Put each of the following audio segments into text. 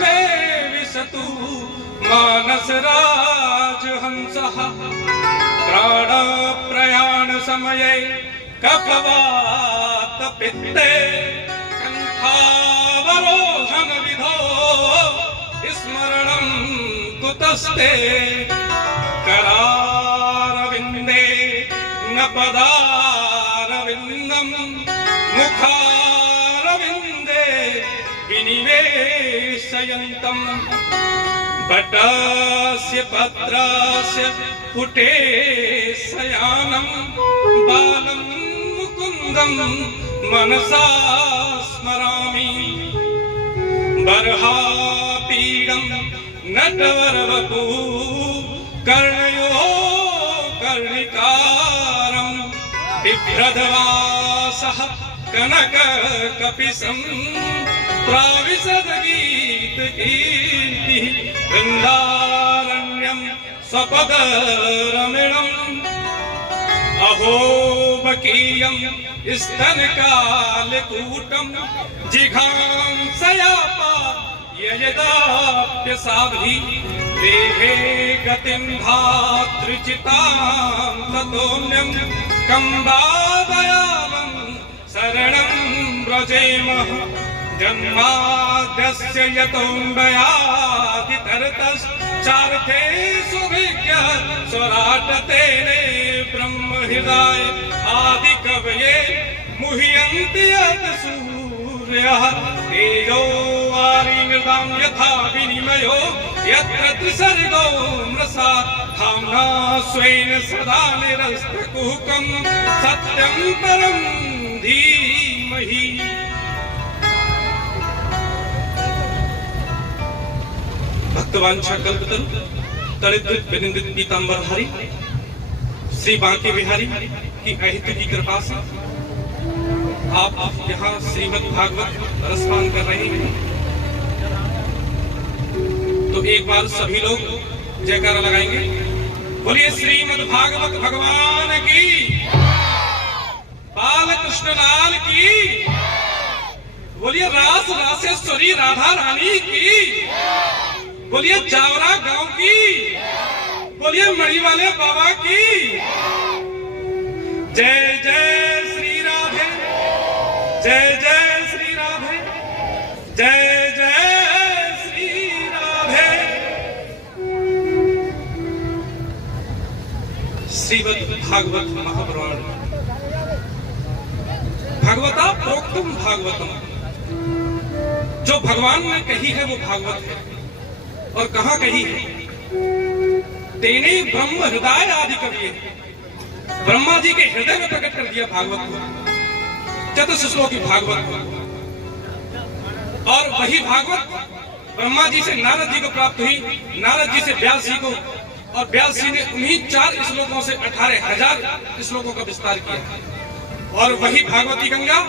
मे विशतु मानस राजहंसः प्राण प्रयाण समये कफवात पित्ते कंठावरोधन विधो स्मरणं कुतस्ते करारविंदे न पदारविंदम मुखारविंदे विनिवेशयन्तम् बटस्य पत्रस्य पुटे शयानं बालं मुकुन्दं मनसा स्मरामि बर्हापीडं नटवरवपु कर्णयो कर्णिकारं बिभ्रदवासः कनककपिशं प्राविशद गीतकीर्तिः वृन्दारण्यं स्वपदरमणम् अहो बकीयं स्तनकालकूटं जिघांसयापा ययदाप्यसाध्वी देहे गतिं धातृचितां ततोऽन्यं कम्बादयालं शरणं व्रजेमः जन्माद्यस्य यतोऽन्वयादितरतश्चार्थे सुविज्ञ स्वराटतेने ब्रह्महृदाय आदिकवये मुह्यन्ति यत् सूर्यः तेजो वारिमृतां यथा विनिमयो यत्र त्रिसर्गो मृषा धाम्ना स्वेन सदा निरस्तकुहकं सत्यं परं धीमहि। भक्तवांछा कल्पतरु तड़ित विनिंदित पीतांबरधारी श्री बांके बिहारी की अहित की कृपा से आप यहाँ श्रीमद् भागवत रसपान कर रहे हैं, तो एक बार सभी लोग जयकारा लगाएंगे। बोलिए श्रीमद् भागवत भगवान की, बाल कृष्ण लाल की, बोलिए रास रासेश्वरी राधा रानी की, बोलिए जावरा गांव की, बोलिए मड़ी वाले बाबा की। जय जय श्री राधे, जय जय श्री राधे, जय जय श्री राधे। श्रीमद् भागवत महापुराण भगवता प्रोक्तम भागवतम, जो भगवान ने कही है वो भागवत है। और कहाँ कही है? तेने ब्रह्म हृदय आदि कवि, ब्रह्मा जी के हृदय में प्रकट कर दिया भागवत को, चतुश्लोकी भागवत को। और वही भागवत ब्रह्मा जी से नारद जी को प्राप्त हुई, नारद जी से व्यास जी को, और व्यास जी ने उन्हीं 4 श्लोकों से 18,000 श्लोकों का विस्तार किया। और वही भागवती गंगा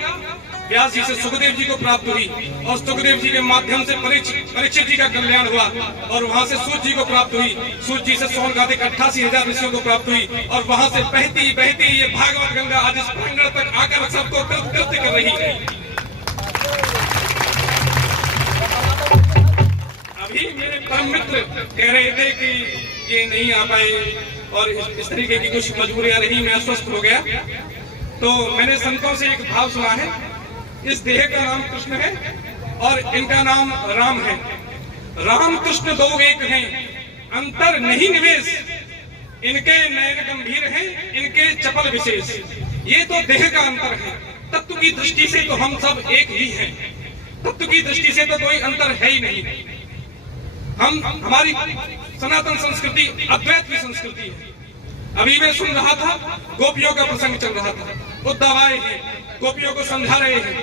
व्यास जी से सुखदेव जी को प्राप्त हुई, और सुखदेव जी के माध्यम से परीक्षित जी का कल्याण हुआ, और वहां से सूर्य जी को प्राप्त हुई, सूर्य जी से सोनगादिक 88,000 ऋषियों को प्राप्त हुई, और वहां से बहती बहती ये भागवत गंगा आज इस प्रांगण तक आकर सबको कृत्य कर रही है। अभी मेरे परम मित्र कह रहे थे कि ये नहीं आ पाए और इस तरीके की कुछ मजबूरियां रही, मैं अस्वस्थ हो गया। तो मैंने संतों से एक भाव सुना है, इस देह का नाम कृष्ण है और इनका नाम राम है। राम कृष्ण दो एक हैं, अंतर नहीं निवेश, इनके नयन गंभीर हैं, इनके चपल विशेष। ये तो देह का अंतर है, तत्व की दृष्टि से तो हम सब एक ही हैं, तत्व की दृष्टि से तो कोई अंतर है ही नहीं। हमारी सनातन संस्कृति अद्वैत की संस्कृति है। अभी मैं सुन रहा था, गोपियों का प्रसंग चल रहा था, उद्धव आए हैं, गोपियों को समझा रहे हैं।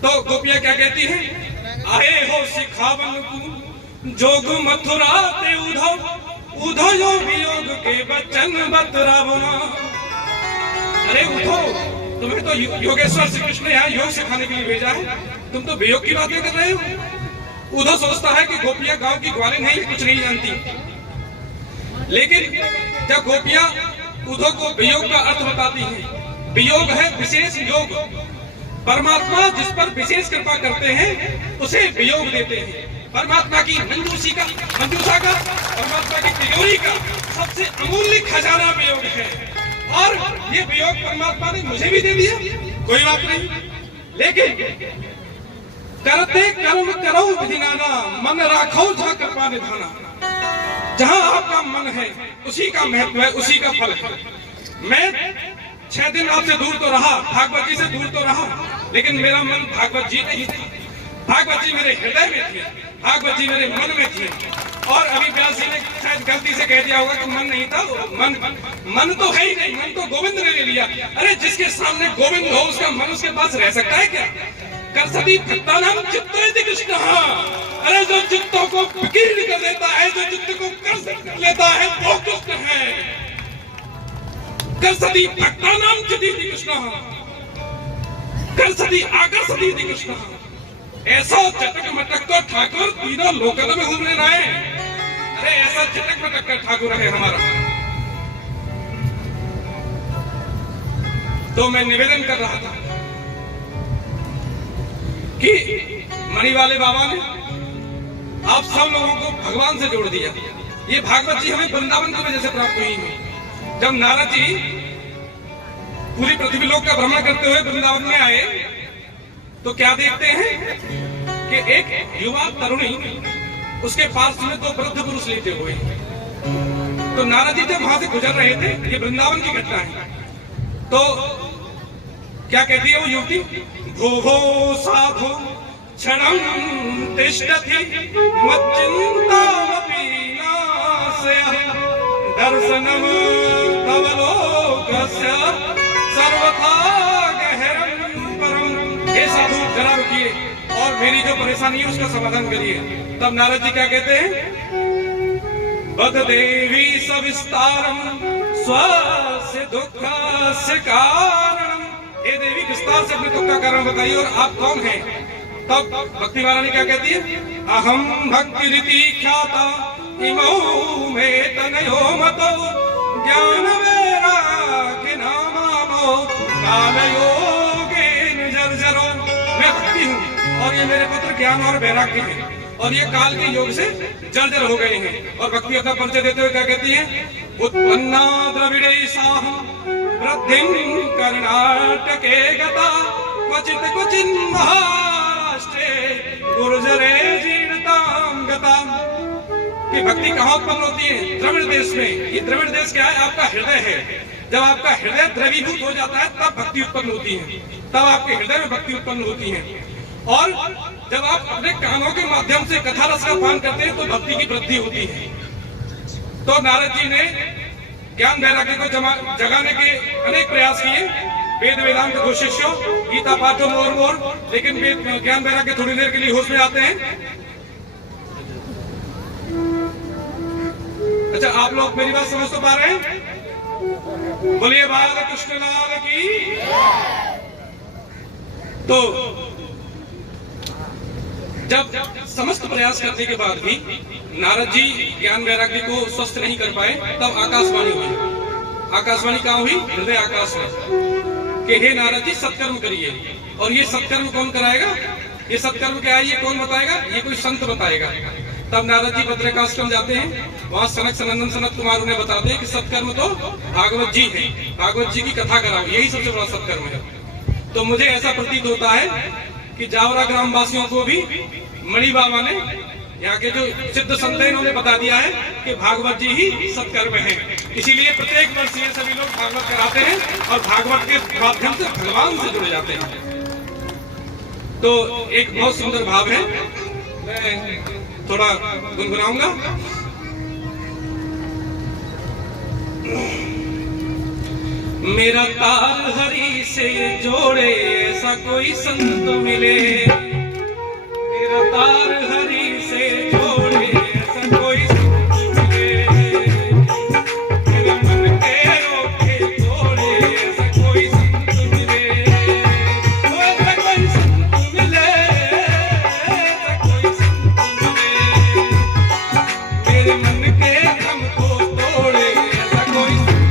तो गोपियां क्या कहती हैं? आए हो सिखावन को जोग मथुरा ते उधव, उधो योग योग के बचन बतरावना। अरे उठो, तुम्हें तो योगेश्वर श्री कृष्ण यहाँ योग सिखाने के लिए भेजा है, तुम तो वियोग की बातें कर रहे हो। उधो सोचता है कि गोपियां गांव की ग्वालिन है, कुछ नहीं जानती। लेकिन जब गोपियां उधो को वियोग का अर्थ बताती हैं, वियोग है विशेष योग, परमात्मा जिस पर विशेष कृपा करते हैं उसे वियोग देते हैं। परमात्मा की मंजूषा का, परमात्मा की तिजोरी का सबसे अमूल्य खजाना वियोग है। और ये वियोग परमात्मा ने मुझे भी दे दिया, कोई बात नहीं। लेकिन करते कर्म करो विधि नाना, मन राखो जहाँ कृपा निधाना। जहाँ आपका मन है उसी का महत्व है, उसी का फल है। मैं 6 दिन आपसे दूर तो रहा, भागवत जी से दूर तो रहा, लेकिन मेरा मन भागवत जी में ही था। भागवत जी मेरे हृदय में थे, भागवत जी मेरे मन में थे। और अभी व्यास जी ने शायद गलती से कह दिया होगा कि मन नहीं था। मन तो है ही नहीं, मन तो गोविंद ने ले लिया। अरे जिसके सामने गोविंद हो उसका मन उसके पास रह सकता है क्या? कर सती भक्तानां चित्ते कृष्ण। अरे जो चित्तों को विकीर्ण कर देता है, जो चित्त को कर लेता है, वो कृष्ण है। कर सती भक्तानां चित्ते कृष्ण, कर सती आकर्षति कृष्ण। ऐसा चटक मटक कर ठाकुर तीनों लोकल में घूमने ना है। अरे ऐसा चटक मटक कर ठाकुर है हमारा। तो मैं निवेदन कर रहा था कि मणि वाले बाबा ने आप सब लोगों को भगवान से जोड़ दिया। ये भागवत जी हमें वृंदावन की वजह से प्राप्त हुई है। जब नारद जी पूरी पृथ्वी लोक का भ्रमण करते हुए वृंदावन में आए तो क्या देखते हैं कि एक युवा तरुणी उसके पास में 2 वृद्ध पुरुष लेटे हुए। तो नारद जी जब वहां से गुजर रहे थे, ये वृंदावन की घटना है, तो क्या कहती है वो युवती? भो साधु क्षणं तिष्ठति मच्चिन्तामपि नास्यः दर्शनं तव लोकस्य सर्वथा गहनं परम। हे साधु जरा रुकिए और मेरी जो परेशानी है उसका समाधान करिए। तब नारद जी क्या कहते हैं? बद देवी सविस्तारम स्वस्य दुःखस्य कारणम। हे देवी विस्तार से अपने दुख का कारण बताइए और आप कौन हैं? तब भक्ति महारानी क्या कहती है? अहम भक्ति रीति ख्याता इमौ में तनयो मतो ज्ञान वैराग्य नामो काल योगेन जर्जरो। मैं भक्ति हूँ और ये मेरे पुत्र ज्ञान और वैराग्य हैं और ये काल के योग से जर्जर हो गए हैं। और भक्ति अपना परिचय देते हुए क्या कहती है? उत्पन्ना द्रविड़ेशाहं वृद्धिं कर्णाटके गता क्वचित् क्वचिन् महाराष्ट्रे गुर्जरे जीर्णतां गता। कि भक्ति कहाँ उत्पन्न होती है? द्रविड़ देश में। ये द्रविड़ देश क्या है? आपका हृदय है। जब आपका हृदय द्रवीभूत हो जाता है तब भक्ति उत्पन्न होती है, तब आपके हृदय में भक्ति उत्पन्न होती है। और जब आप अपने कानों के माध्यम से कथा रस का पान करते हैं तो भक्ति की वृद्धि होती है। तो नारद जी ने ज्ञान वैराग्य को जगाने के अनेक प्रयास किए। वेद वेदांत दो शिष्यों, गीता पाठो मोर, लेकिन ज्ञान वैराग्य थोड़ी देर के लिए होश में आते हैं। अच्छा, आप लोग मेरी बात समझ तो पा रहे हैं? बोलिए बाल कृष्ण लाल की। तो जब समस्त प्रयास करने के बाद भी नारद जी ज्ञान वैराग्य को स्वस्थ नहीं कर पाए, तब आकाशवाणी हुई। आकाशवाणी कहाँ हुई? हृदय आकाश में कि हे नारद जी सत्कर्म करिए। और ये सत्कर्म कौन कराएगा? ये सत्कर्म क्या है ये कौन बताएगा? ये कोई संत बताएगा। तब नारद जी बद्रिकाश्रम जाते हैं, वहाँ सनक सनंदन सनत कुमार उन्हें बताते हैं कि सत्कर्म तो भागवत जी है, भागवत जी की कथा कराओ, यही सबसे बड़ा सत्कर्म है। तो मुझे ऐसा प्रतीत होता है कि जावरा ग्राम वासियों को भी मणि बाबा ने, यहाँ के जो सिद्ध संत हैं, उन्होंने बता दिया है कि भागवत जी ही सत्कर्म है। इसीलिए प्रत्येक वर्ष ये सभी लोग भागवत कराते हैं और भागवत के माध्यम से भगवान से जुड़े जाते हैं। तो एक बहुत सुंदर भाव है, मैं थोड़ा गुनगुनाऊंगा। मेरा तार हरि से जोड़े ऐसा कोई संत मिले, मेरा तार हरि से जोड़े ऐसा कोई संत मिले, मेरे मन के रोके जोड़े ऐसा कोई संत मिले, ऐसा कोई संत मिले, ऐसा कोई संत मिले, मेरे मन के गम को तोड़े ऐसा कोई संत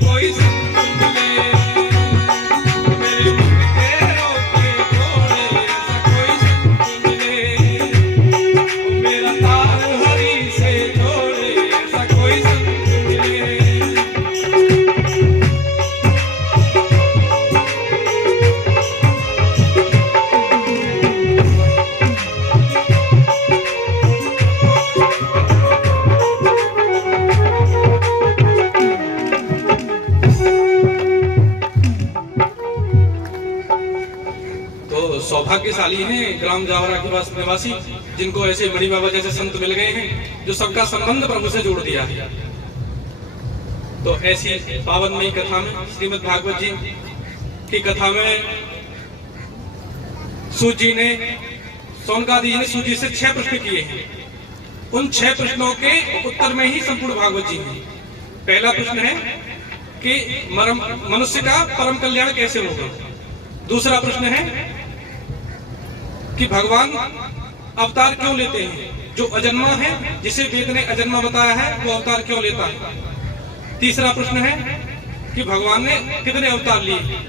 कोई संत मिले, मेरे भाग्यशाली हैं ग्राम जावरा के निवासी, जिनको ऐसे मणि बाबा जैसे संत मिल गए हैं जो सबका संबंध प्रभु से जोड़ दिया है। तो ऐसी पावनमयी कथा में, श्रीमद् भागवत जी की कथा में सूत जी ने, सोनकादि जी ने सूत जी से 6 प्रश्न किए हैं। उन 6 प्रश्नों के उत्तर में ही संपूर्ण भागवत जी है। पहला प्रश्न है कि मनुष्य का परम कल्याण कैसे होगा। दूसरा प्रश्न है कि भगवान अवतार क्यों लेते हैं, जो अजन्मा है, जिसे वेद ने अजन्मा बताया है, वो अवतार क्यों लेता है। तीसरा प्रश्न है कि भगवान ने कितने अवतार लिए।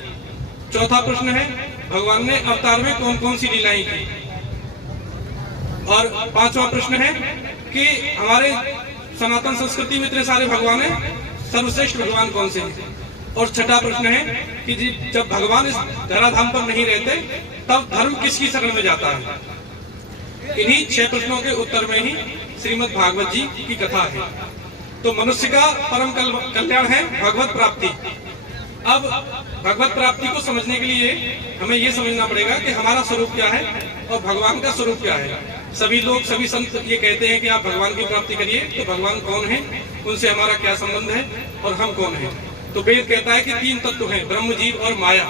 चौथा प्रश्न है भगवान ने अवतार में कौन कौन सी लीलाएं की। और 5वां प्रश्न है कि हमारे सनातन संस्कृति में इतने सारे भगवान हैं, सर्वश्रेष्ठ भगवान कौन से हैं। और 6ठा प्रश्न है कि जब भगवान इस धराधाम पर नहीं रहते तब धर्म किसकी शरण में जाता है। इन्हीं 6 प्रश्नों के उत्तर में ही श्रीमद् भागवत जी की कथा है। तो मनुष्य का परम कल्याण है भगवत प्राप्ति। अब भगवत प्राप्ति को समझने के लिए हमें ये समझना पड़ेगा कि हमारा स्वरूप क्या है और भगवान का स्वरूप क्या है। सभी लोग, सभी संत ये कहते हैं कि आप भगवान की प्राप्ति करिए। तो भगवान कौन है, उनसे हमारा क्या संबंध है और हम कौन हैं। तो वेद कहता है कि 3 तत्व हैं, ब्रह्म, जीव और माया।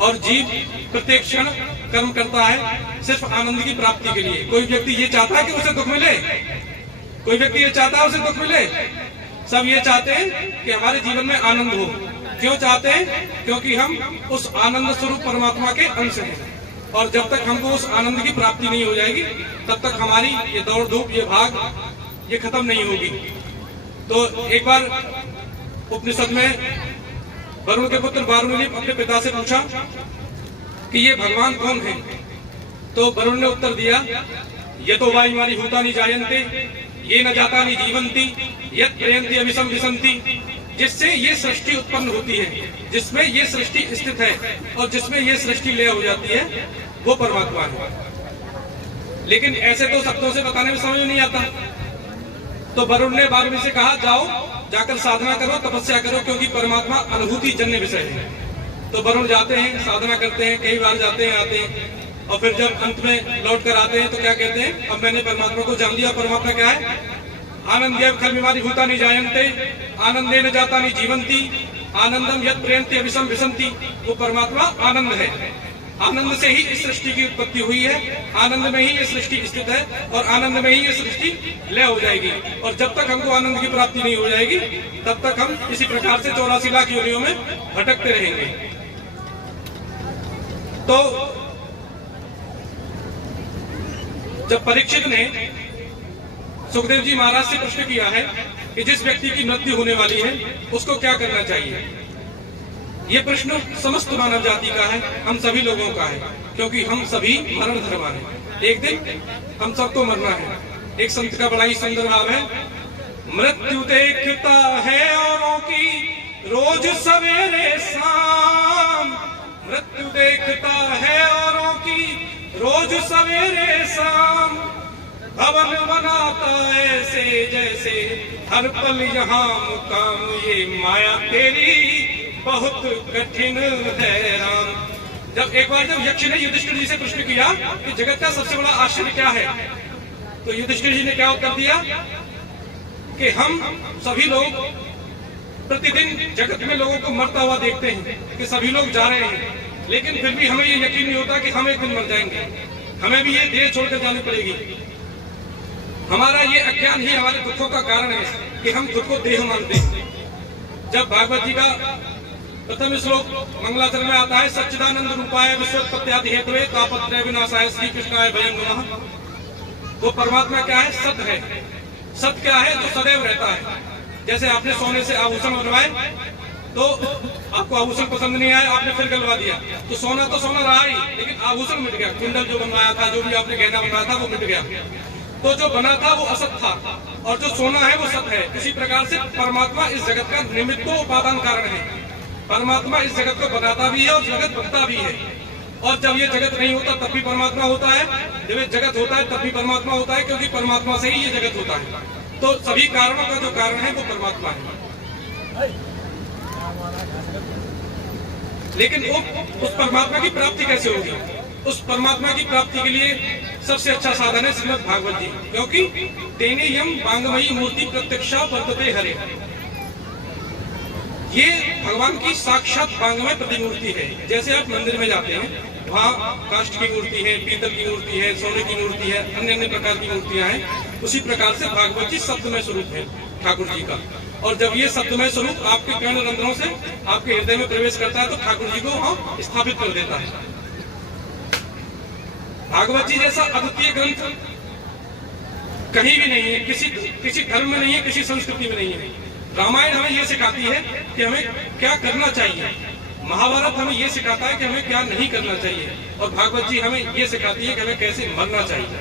और जीव प्रत्येक क्षण कर्म करता है सिर्फ आनंद की प्राप्ति के लिए। कोई व्यक्ति ये चाहता है कि उसे दुख मिले, कोई व्यक्ति ये चाहता है उसे दुख मिले। सब ये चाहते हैं कि हमारे जीवन में आनंद हो। क्यों चाहते हैं? क्योंकि हम उस आनंद स्वरूप परमात्मा के अंश हैं। और जब तक हमको उस आनंद की प्राप्ति नहीं हो जाएगी तब तक हमारी ये दौड़ धूप, ये भाग, ये खत्म नहीं होगी। तो एक बार उपनिषद में वरुण के पुत्र वारुण ने अपने पिता से पूछा कि ये भगवान कौन है। तो वरुण ने उत्तर दिया, ये तो वायुमानी भूतानि जायन्ते, ये न जातानि जीवन्ति, यत् प्रयन्ति अभिसम विसन्ति। जिससे ये सृष्टि उत्पन्न होती है, जिसमें ये सृष्टि स्थित है और जिसमें ये सृष्टि लय हो जाती है, वो परमात्मा है। लेकिन ऐसे तो शब्दों से बताने में समझ नहीं आता। तो वरुण ने वारुणी से कहा, जाओ जाकर साधना करो, तपस्या करो, क्योंकि परमात्मा अनुभूति जन्य विषय है। तो वरुण जाते हैं, साधना करते हैं, कई बार जाते हैं, आते हैं, और फिर जब अंत में लौट कर आते हैं तो क्या कहते हैं, अब मैंने परमात्मा को जान लिया। परमात्मा क्या है? आनंदेव खल्विमानि भूतानि जायन्ते, आनंदेन जातानि जीवन्ति, आनंदम यत् प्रयन्ति अभिसम विसन्ति। वो परमात्मा आनंद है। आनंद से ही इस सृष्टि की उत्पत्ति हुई है, आनंद में ही ये सृष्टि स्थित है और आनंद में ही ये सृष्टि लय हो जाएगी। और जब तक हमको आनंद की प्राप्ति नहीं हो जाएगी तब तक हम इसी प्रकार से 84 लाख योनियों में भटकते रहेंगे। तो जब परीक्षित ने सुखदेव जी महाराज से प्रश्न किया है कि जिस व्यक्ति की मृत्यु होने वाली है उसको क्या करना चाहिए, ये प्रश्न समस्त मानव जाति का है, हम सभी लोगों का है, क्योंकि हम सभी मरण धर्मा है। एक दिन हम सबको मरना है। एक संत का बड़ा ही सुंदर भाव है, मृत्यु देखता है औरों की रोज सवेरे शाम, मृत्यु देखता है औरों की रोज सवेरे शाम, भवन बनाता ऐसे जैसे हर पल यहाँ मुकाम, ये माया तेरी बहुत कठिन है राम। जब एक बार यक्ष ने युधिष्ठिर जी से प्रश्न किया कि जगत का सबसे बड़ा आश्चर्य क्या है, तो युधिष्ठिर जी ने क्या उत्तर दिया कि हम सभी लोग प्रतिदिन जगत में लोगों को मरता हुआ देखते हैं कि सभी लोग जा रहे हैं, लेकिन फिर भी हमें ये यकीन नहीं होता कि हम एक दिन मर जाएंगे, हमें भी ये देह छोड़कर जानी पड़ेगी। हमारा ये अज्ञान ही हमारे दुखों का कारण है कि हम खुद को देह मानते हैं। जब भागवत जी का प्रथम श्लोक मंगलाचरण में आता है, सच्चिदानंद रूपाय विश्वोत्पत्त्यादि हेतवे तापत्रय विनाशाय श्री कृष्णाय भयं नमः। वो परमात्मा क्या है? सत है। सत क्या है? जो सदैव रहता है। जैसे आपने सोने से आभूषण बनवाए तो आपको आभूषण पसंद नहीं आया, आपने फिर गलवा दिया, तो सोना रहा ही, लेकिन आभूषण मिट गया। कुंडल जो बनवाया था, जो भी आपने गहना बनवाया था, वो मिट गया। तो जो बना था वो असत था और जो सोना है वो सत है। इसी प्रकार से परमात्मा इस जगत का निमित्त उपादान कारण है। परमात्मा इस जगत को बनाता भी है और जगत बनता भी है। और जब ये जगत नहीं होता तब भी परमात्मा होता है, जब ये जगत होता है तब भी परमात्मा होता है, क्योंकि परमात्मा से ही ये जगत होता है। तो सभी कारणों का जो कारण है वो परमात्मा है। लेकिन वो उस परमात्मा की प्राप्ति कैसे होगी? उस परमात्मा की प्राप्ति के लिए सबसे अच्छा साधन है श्रीमद् भागवत जी, क्योंकि तेने यम वांगमयी मूर्ति प्रत्यक्षा वर्तते हरे। ये भगवान की साक्षात वांगमय प्रतिमूर्ति है। जैसे आप मंदिर में जाते हैं, वहाँ काष्ठ की मूर्ति है, पीतल की मूर्ति है, सोने की मूर्ति है, अन्य अन्य प्रकार की मूर्तियां हैं। उसी प्रकार से भागवत जी शब्दमय स्वरूप है ठाकुर जी का। और जब ये शब्दमय स्वरूप आपके कर्ण रंध्रों से आपके हृदय में प्रवेश करता है तो ठाकुर जी को वहाँ स्थापित कर देता है। भागवत जी जैसा अद्वितीय ग्रंथ कहीं भी नहीं है, किसी धर्म में नहीं है, किसी संस्कृति में नहीं है। रामायण हमें यह सिखाती है कि हमें क्या करना चाहिए, महाभारत हमें यह सिखाता है कि हमें क्या नहीं करना चाहिए, और भागवत जी हमें यह सिखाती है कि हमें कैसे मरना चाहिए।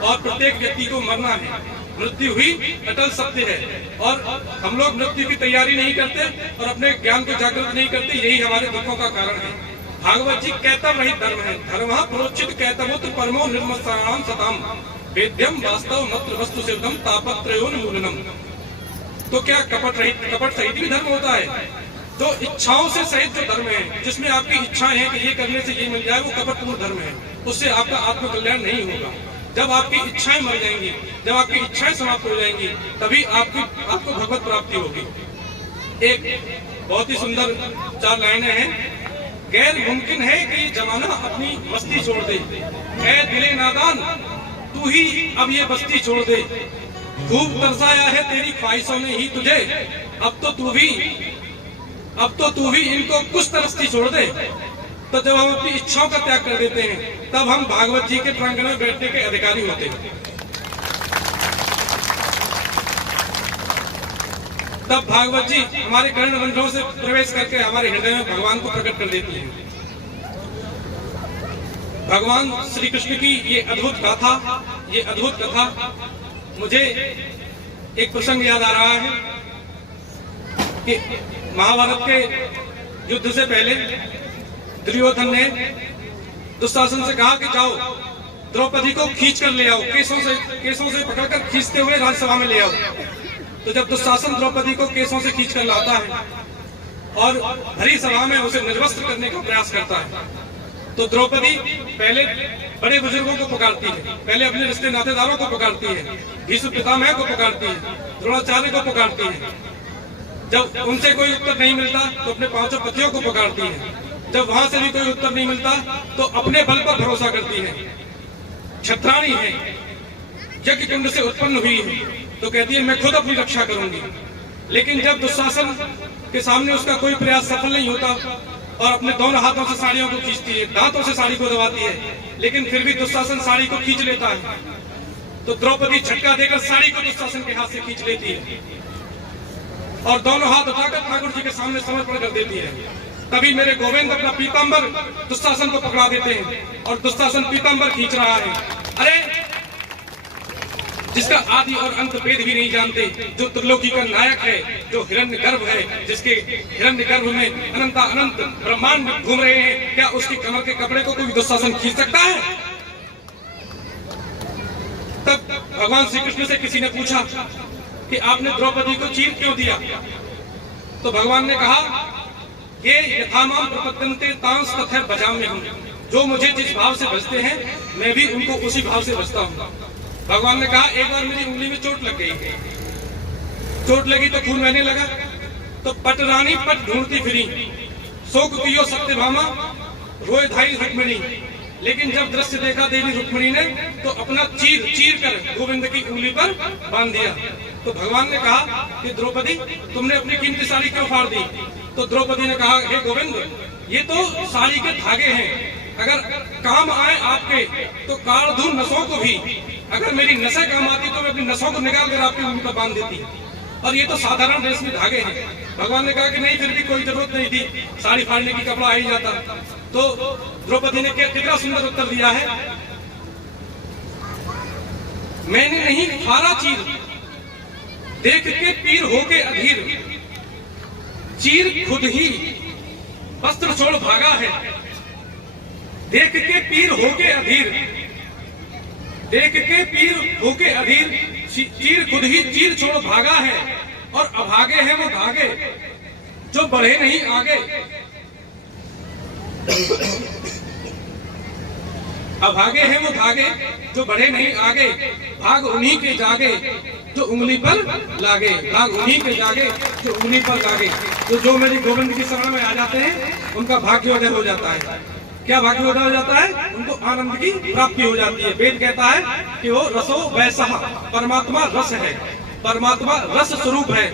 और प्रत्येक व्यक्ति को मरना है, मृत्यु हुई अटल सत्य है। और हम लोग मृत्यु की तैयारी नहीं करते और अपने ज्ञान को जागृत नहीं करते, यही हमारे दुखों का कारण है। भागवत जी कैतव रहित धर्म है। धर्म प्रोचित कैतवोत्तर परमो निर्मत्सराणाम सताम वेद्यम वास्तव मत्र वस्तु सिद्धम तापत्रयोन्मूलनम। तो क्या कपट सहित भी धर्म होता है? तो इच्छाओं से सहित जो धर्म है, जिसमें आपकी इच्छाएं हैं कि ये करने से ये मिल जाए, वो कपटपूर्ण धर्म है। उससे आपका आत्मकल्याण नहीं होगा। जब आपकी इच्छाएं मर जाएंगी, जब आपकी इच्छाएं समाप्त हो जाएंगी, तभी आपको भगवत प्राप्ति होगी। एक बहुत ही सुंदर 4 लाइनें हैं। गैर मुमकिन है कि ये जमाना अपनी मस्ती छोड़ दे, ऐ दिले नादान तू ही अब ये बस्ती छोड़ दे। खूब तरसाया है तेरी ख्वाहिशों ने ही तुझे, अब तो तू भी इनको कुछ तरसती छोड़ दे। तो जब हम अपनी इच्छाओं का त्याग कर देते हैं, तब हम भागवत जी के प्रांगण में बैठने के अधिकारी होते हैं। तब भागवत जी हमारे कर्ण रंध्रों से प्रवेश करके हमारे हृदय में भगवान को प्रकट कर देती है। भगवान श्री कृष्ण की ये अद्भुत कथा, मुझे एक प्रसंग याद आ रहा है कि महाभारत के युद्ध से पहले दुर्योधन ने दुशासन से कहा कि जाओ द्रौपदी को खींच कर ले आओ, केसों से पकड़कर खींचते हुए राज्यसभा में ले आओ। तो जब दुशासन द्रौपदी को केसों से खींच कर लाता है और भरी सभा में उसे निर्वस्त्र करने का प्रयास करता है, तो द्रौपदी पहले बड़े बुजुर्गों को पुकारती है, पहले अपने रिश्ते नातेदारों को पुकारती है, भीष्म पितामह को पुकारती है, द्रोणाचार्य को पुकारती है। जब उनसे कोई उत्तर नहीं मिलता तो अपने 5 पतियों को पुकारती है। जब वहां से भी कोई उत्तर नहीं मिलता तो अपने बल पर भरोसा करती है। क्षत्राणी है, यज्ञ कुंड से उत्पन्न हुई है, तो कहती है मैं खुद अपनी रक्षा करूंगी। लेकिन जब दुशासन के सामने उसका कोई प्रयास सफल नहीं होता और अपने दोनों हाथों से साड़ियों को खींचती है, दांतों से साड़ी को दबाती है, लेकिन फिर भी दुशासन साड़ी को खींच लेता है, तो द्रौपदी झटका देकर साड़ी को दुशासन के हाथ से खींच लेती है और दोनों हाथ उठाकर ठाकुर जी के सामने समर्पण कर देती है। तभी मेरे गोविंद अपना पीतांबर दुशासन को पकड़ा देते हैं और दुशासन पीतांबर खींच रहा है। अरे जिसका आदि और अंत भेद भी नहीं जानते, जो त्रिलोकी का नायक है, जो हिरण्यगर्भ है, जिसके हिरण्यगर्भ में अनंत ब्रह्मांड घूम रहे हैं, क्या उसकी कमर के कपड़े को कोई दुशासन खींच सकता है? तब भगवान श्री कृष्ण से किसी ने पूछा कि आपने द्रौपदी को चीर क्यों दिया? तो भगवान ने कहा ये यथामाम प्रपद्यन्ते तांस तथा भजाम्य हम, जो मुझे जिस भाव से बचते हैं मैं भी उनको उसी भाव से बचता हूँ। भगवान ने कहा एक बार मेरी उंगली में चोट लग गई, चोट लगी तो खून बहने लगा, तो पट रानी पट ढूंढती फिरी, शोक कियो सत्यभामा रोए धाई रुक्मिणी। लेकिन जब दृश्य देखा देवी रुक्मिणी ने तो अपना चीर कर गोविंद की उंगली पर बांध दिया। तो भगवान ने कहा कि द्रौपदी तुमने अपनी कीमती साड़ी क्यों फाड़ दी? तो द्रौपदी ने कहा हे गोविंद, ये तो साड़ी के धागे हैं, अगर काम आए आपके तो काढ़ नसों को भी, अगर मेरी नसें काम आती तो मैं अपनी नसों को निकाल कर आपकी उंगली पर बांध देती, और ये तो साधारण रेशमी धागे हैं। भगवान ने कहा कि नहीं, फिर भी कोई जरूरत नहीं थी, साड़ी फाड़ने की, कपड़ा आ ही जाता। तो द्रौपदी ने कितना सुंदर उत्तर दिया है, मैंने नहीं फाड़ा चीर, देख के पीर होके अधीर, चीर खुद ही वस्त्र छोड़ भागा है, देख के पीर होके अधीर, देख के पीर होके अधीर, चीर खुद ही चीर छोड़ भागा है, और अभागे हैं वो भागे जो बढ़े नहीं आगे। अभागे हैं वो भागे जो बढ़े नहीं आगे, भाग उन्हीं के जागे जो उंगली पर लागे, भाग उन्हीं के जागे जो उंगली पर लागे। तो जो मेरी गोविंद की शरण में आ जाते हैं उनका भाग्योदय हो जाता है। क्या भाग्योदय हो जाता है? उनको आनंद की प्राप्ति हो जाती है। वेद कहता है कि वो रसो वैसह, परमात्मा रस है, परमात्मा रस स्वरूप है।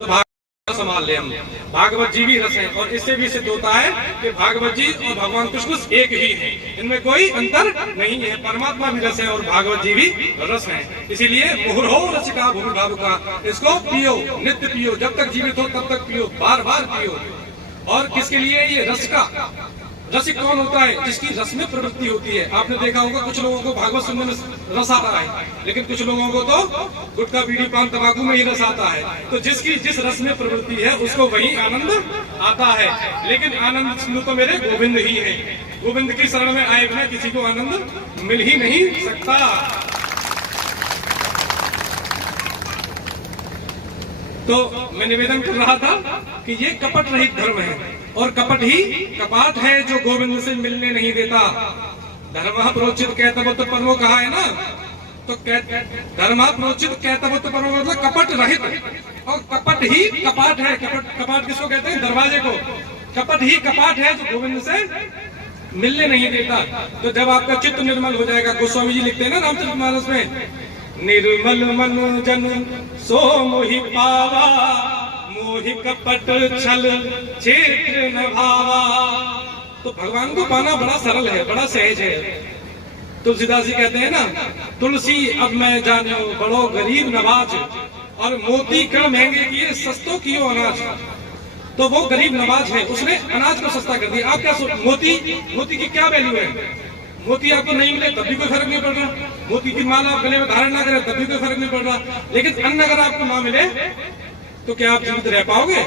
तो संभाल ले हम, भागवत जी भी रस है। और इससे भी सिद्ध होता है कि भागवत जी और भगवान कृष्ण एक ही है, इनमें कोई अंतर नहीं है। परमात्मा भी रस है और भागवत जी भी रस है। इसीलिए मुहुर्हो रसिका भूमि भाव का, इसको पियो, नित्य पियो, जब तक जीवित हो तब तक पियो, बार बार पियो। और किसके लिए ये रस का? रसिक कौन होता है? जिसकी रस में प्रवृत्ति होती है। आपने देखा होगा कुछ लोगों को भागवत सुनने में रस आता है, लेकिन कुछ लोगों को तो गुटखा बीड़ी पान तंबाकू में ही रस आता है। तो जिसकी जिस रस में प्रवृत्ति है उसको वही आनंद आता है। लेकिन आनंद सिंधु तो मेरे गोविंद ही है। गोविंद की शरण में आए बिना किसी को आनंद मिल ही नहीं सकता। तो मैं निवेदन कर रहा था कि ये कपट रहित धर्म है, और कपट ही कपाट है जो गोविंद से मिलने नहीं देता। धर्म प्रोचित कैतवत परमो कहा है ना, तो धर्म प्रोचित कैतवत परमो मतलब कपट रहित, और कपट ही कपाट है। कपाट किसको कहते हैं? दरवाजे को। कपट ही कपाट है जो गोविंद से मिलने नहीं देता। तो जब आपका चित्त निर्मल हो जाएगा, गोस्वामी जी लिखते हैं ना रामचरितमानस में, निर्मल मन जन सो मोहि पावा, मोहि कपट छल क्षेत्र न भावा। तो भगवान को पाना बड़ा सरल है, बड़ा सहज है। तुलसीदास जी कहते हैं ना, तुलसी अब मैं जानो बड़ो गरीब नवाज, और मोती कण महंगे किए सस्तो कियो अनाज। तो वो गरीब नवाज है, उसने अनाज को सस्ता कर दिया। आप क्या मोती की क्या वैल्यू है? मोती आपको नहीं मिले तब भी कोई फर्क नहीं पड़ रहा, मोती की माला आप गले में धारण ना करें तब भी कोई फर्क नहीं पड़ रहा। लेकिन अन्न अगर आपको ना मिले तो क्या आप जीवित रह पाओगे?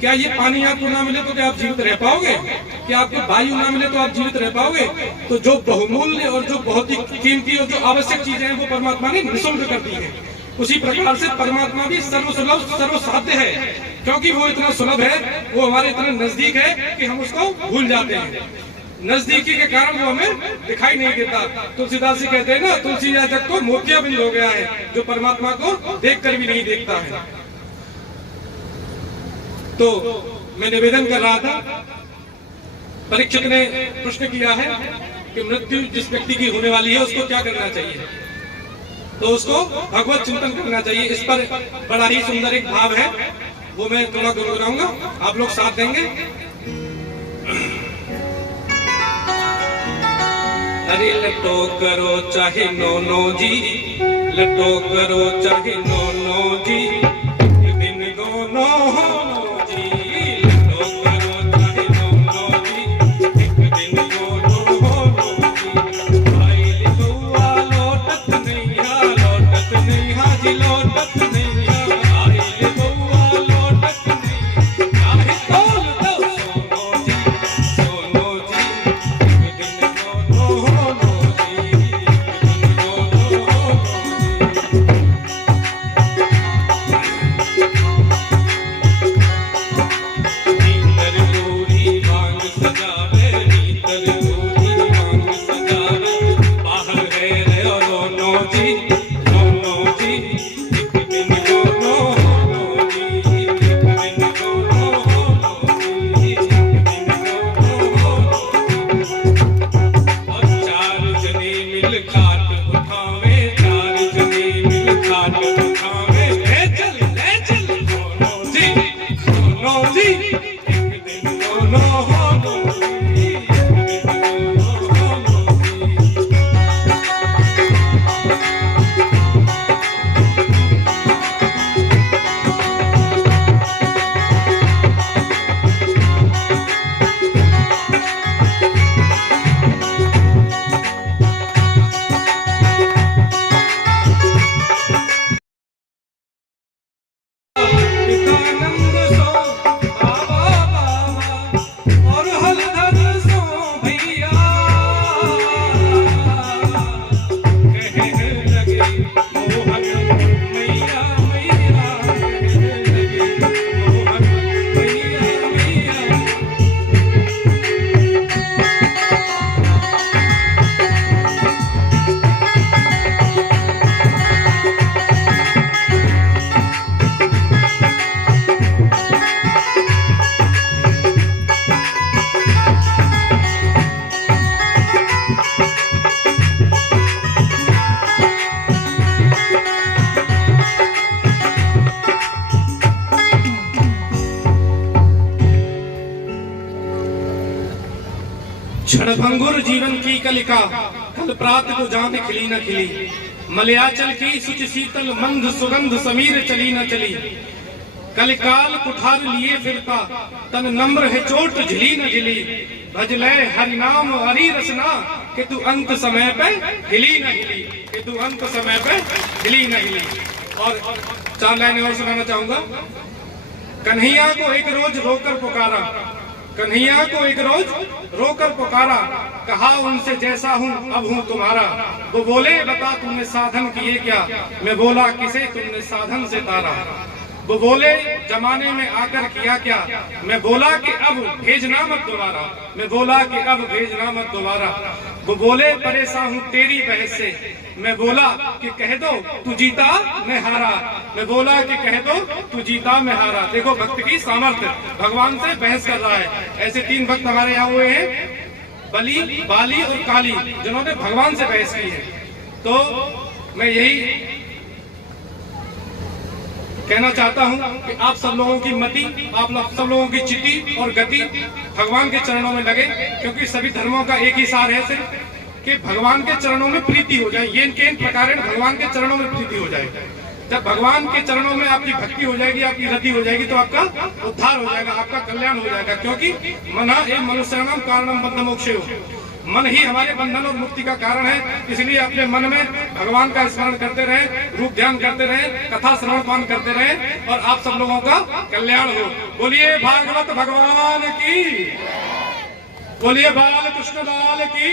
क्या ये पानी आपको ना मिले तो क्या आप जीवित रह पाओगे? क्या आपको वायु ना मिले तो आप जीवित रह पाओगे? तो जो बहुमूल्य और जो बहुत ही कीमती और जो आवश्यक चीजें हैं वो परमात्मा ने निःशुल्क कर दी है। उसी प्रकार से परमात्मा भी सर्वसुलभ सर्वसाध्य है, क्योंकि वो इतना सुलभ है, वो हमारे इतना नजदीक है कि हम उसको भूल जाते हैं। नजदीकी के कारण वो हमें दिखाई नहीं देता। तुलसीदास जी कहते हैं ना, तुलसी याचक को मोतियाबिंद हो गया है, जो परमात्मा को देखकर भी नहीं देखता है। तो मैं निवेदन कर रहा था, परीक्षित ने प्रश्न किया है कि मृत्यु जिस व्यक्ति की होने वाली है उसको क्या करना चाहिए? तो उसको भगवत चिंतन करना चाहिए। इस पर बड़ा ही सुंदर एक भाव है, वो मैं थोड़ा गुनगुनाऊंगा, आप लोग साथ देंगे। अरे लटो करो चाहे नो जी, लटो करो चाहे नो जी, एक दिन दोनों जी, लटो करो चाहे नो जी, एक दिन दोनों जी। भाई लिखुआ लौटत नहीं हाजी लौटत नहीं, भाई लिखुआ लौटत नहीं, चाहे तोल दो सोनो जी, एक दिन दोनों चार क्षणभंगुर जीवन की कलिका, कल प्रात को जाने खिली न खिली। मलयाचल की शुचि शीतल मंद सुगंध समीर चली न चली। कलिकाल कुठार लिए फिरता, तन नम्र है चोट झिली न झिली। भजले हरि नाम हरि रसना, कि तू अंत समय पे हिली न हिली, कि तू अंत समय पे हिली न हिली। और 4 लाइनें और सुनाना चाहूंगा। कन्हैया को एक रोज रोकर पुकारा, कन्हैया को एक रोज रोकर पुकारा। कहा उनसे जैसा हूँ अब हूँ तुम्हारा। वो बोले बता तुमने साधन किए क्या, मैं बोला किसे तुमने साधन से तारा। वो बोले जमाने में आकर किया क्या, मैं बोला कि अब भेजना मत दोबारा, मैं बोला कि अब भेजना मत दोबारा। वो बोले परेशान हूँ तेरी बहस से, मैं बोला कि कह दो तू जीता मैं हारा, मैं बोला कि कह दो तू जीता मैं हारा। देखो भक्त की सामर्थ्य, भगवान से बहस कर रहा है। ऐसे 3 भक्त हमारे यहाँ हुए हैं, बली, बाली और काली, जिन्होंने भगवान से बहस की है। तो मैं यही कहना चाहता हूं कि आप सब लोगों की मति, आप सब लोगों की चिति और गति भगवान के चरणों में लगे, क्योंकि सभी धर्मों का एक ही सार है सिर्फ कि भगवान के चरणों में प्रीति हो जाए। ये इनके प्रकार भगवान के चरणों में प्रीति हो जाए। जब भगवान के चरणों में आपकी भक्ति हो जाएगी, आपकी रति हो जाएगी, तो आपका उद्धार हो जाएगा, आपका कल्याण हो जाएगा। क्योंकि मन एक मनुष्याणाम कारणम बंध मोक्षयो, मन ही हमारे बंधन और मुक्ति का कारण है। इसलिए अपने मन में भगवान का स्मरण करते रहे, रूप ध्यान करते रहे, कथा श्रवण पान करते रहे, और आप सब लोगों का कल्याण हो। बोलिए भागवत भगवान की, बोलिए बाल कृष्ण लाल की,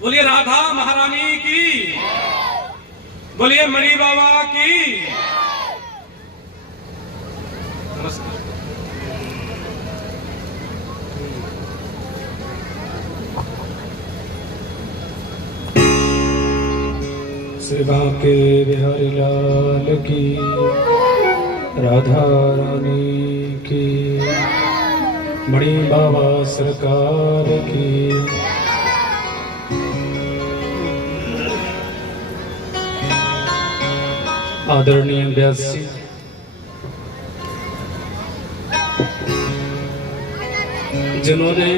बोलिए राधा महारानी की, बोलिए मणि बाबा की। नमस्कार। श्री बांके बिहारी लाल की, राधा रानी की, मणि बाबा सरकार की। आदरणीय व्यास जी, जिन्होंने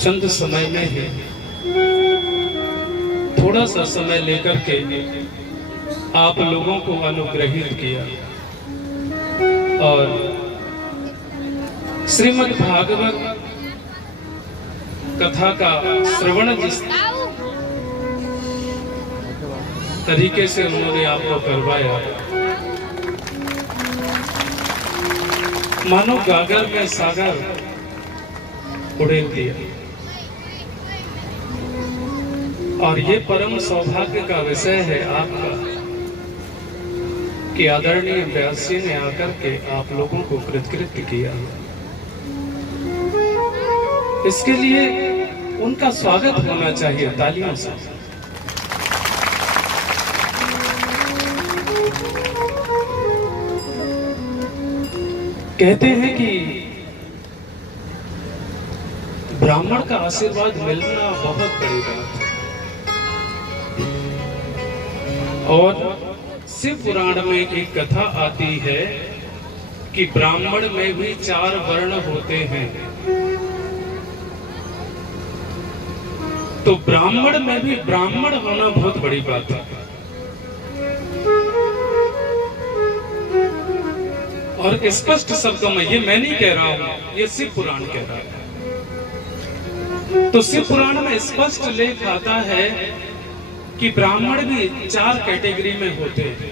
चंद समय में ही थोड़ा सा समय लेकर के आप लोगों को अनुग्रहित किया और श्रीमद् भागवत कथा का श्रवण जिस तरीके से उन्होंने आपको करवाया, मानो गागर में सागर उड़ेल दिया। और ये परम सौभाग्य का विषय है आपका कि आदरणीय व्यास जी ने आकर के आप लोगों को कृतकृत्य किया। इसके लिए उनका स्वागत होना चाहिए तालियों से। कहते हैं कि ब्राह्मण का आशीर्वाद मिलना बहुत बड़ी बात है। और शिव पुराण में एक कथा आती है कि ब्राह्मण में भी 4 वर्ण होते हैं। तो ब्राह्मण में भी ब्राह्मण होना बहुत बड़ी बात है। और स्पष्ट शब्दों में, ये मैं नहीं कह रहा हूं, ये शिव पुराण कह रहा है। तो शिव पुराण में स्पष्ट लेख आता है कि ब्राह्मण भी 4 कैटेगरी में होते हैं।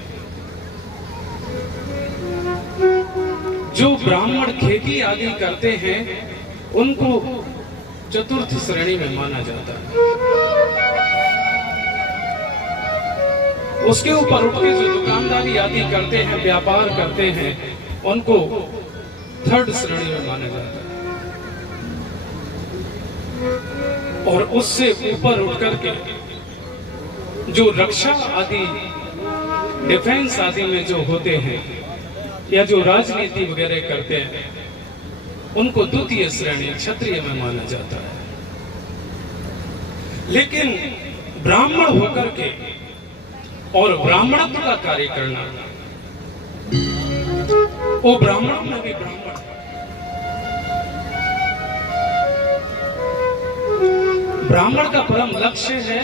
जो ब्राह्मण खेती आदि करते हैं उनको चतुर्थ श्रेणी में माना जाता है। उसके ऊपर उठ के जो दुकानदारी आदि करते हैं, व्यापार करते हैं, उनको 3rd श्रेणी में माना जाता है। और उससे ऊपर उठ करके जो रक्षा आदि, डिफेंस आदि में जो होते हैं या जो राजनीति वगैरह करते हैं, उनको 2य श्रेणी क्षत्रिय में माना जाता है। लेकिन ब्राह्मण होकर के और ब्राह्मणत्व का कार्य करना, वो ब्राह्मणों में भी ब्राह्मण है। ब्राह्मण का परम लक्ष्य है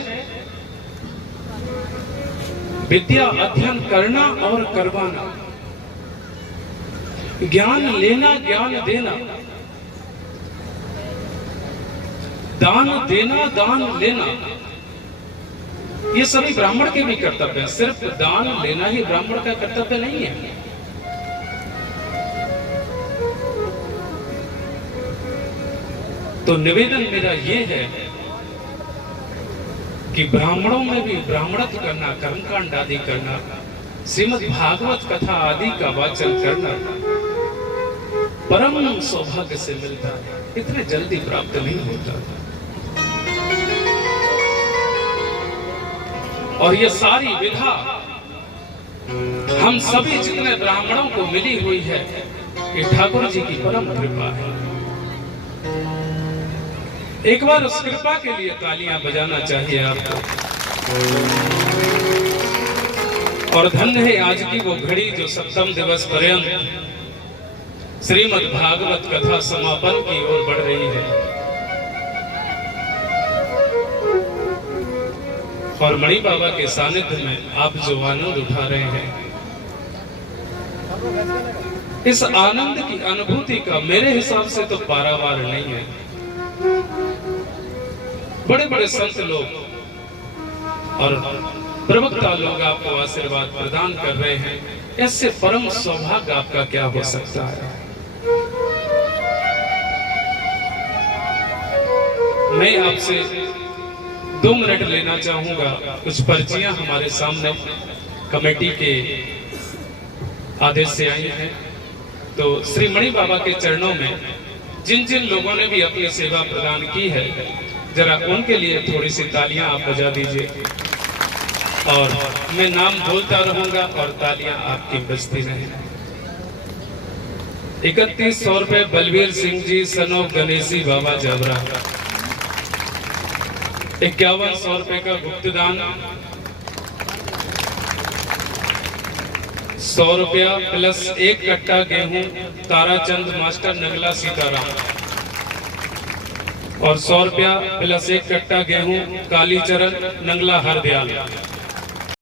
विद्या अध्ययन करना और करवाना, ज्ञान लेना, ज्ञान देना, दान देना, दान लेना, ये सभी ब्राह्मण के भी कर्तव्य है। सिर्फ दान लेना ही ब्राह्मण का कर्तव्य नहीं है। तो निवेदन मेरा ये है कि ब्राह्मणों में भी ब्राह्मणत्व करना, कर्मकांड आदि करना, श्रीमद् भागवत कथा आदि का वाचन करना परम सौभाग्य से मिलता है, इतने जल्दी प्राप्त नहीं होता। और ये सारी विधा हम सभी जितने ब्राह्मणों को मिली हुई है, ये ठाकुर जी की परम कृपा है। एक बार उस कृपा के लिए तालियां बजाना चाहिए आपको। और धन्य है आज की वो घड़ी जो सप्तम दिवस पर्यंत श्रीमद् भागवत कथा समापन की ओर बढ़ रही है। और मणि बाबा के सानिध्य में आप जो आनंद उठा रहे हैं, इस आनंद की अनुभूति का मेरे हिसाब से तो पारावार नहीं है। बड़े बड़े संत लोग और प्रवक्ता लोग आपको आशीर्वाद प्रदान कर रहे हैं, इससे परम सौभाग्य आपका क्या हो सकता है। मैं आपसे 2 मिनट लेना चाहूंगा। कुछ पर्चियां हमारे सामने कमेटी के आदेश से आई हैं, तो श्री मणि बाबा के चरणों में जिन जिन लोगों ने भी अपनी सेवा प्रदान की है, जरा उनके लिए थोड़ी सी तालियां आप बजा दीजिए। और मैं नाम बोलता रहूंगा और तालियां आपकी बजती रहें। 3100 रुपए बलवीर सिंह जी सनो गणेशी बाबा जबरा। 5100 रुपए का गुप्तदान। 100 रुपया प्लस 1 कट्टा गेहूं ताराचंद मास्टर नगला सीताराम। और 100 रुपया प्लस 1 कट्टा गेहूं कालीचरण नंगला हरदयाल।